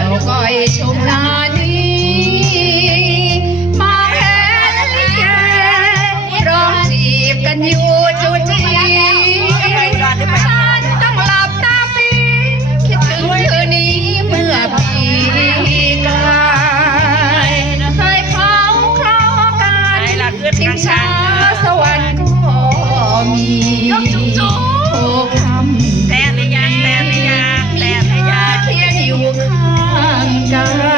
จ้าก้อยชมนานี้ มาแพ้ลิเกร้องจีบกันอยู่จุดจีฉันต้องหลับตาปีคิดถึงเธอนี้เมื่อปีไกลเคยเขาอคล้องกันชิงช้า Thank you.